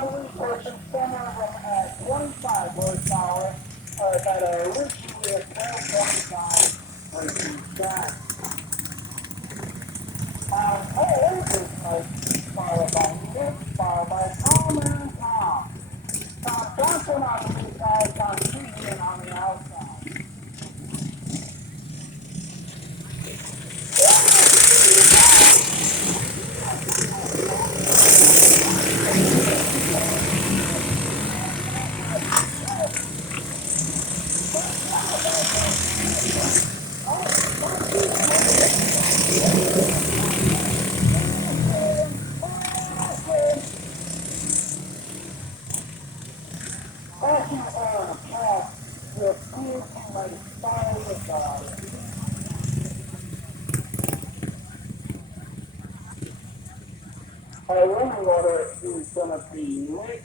Water Resources Center at 25 horsepower, that originally at 1225 horsepower. All this powered by Nick, powered by Tom and Tom. Tom Johnson on the inside, Tom Keegan on the outside. Passing on a path with kids like fire with God. Our running order is going to be Nick,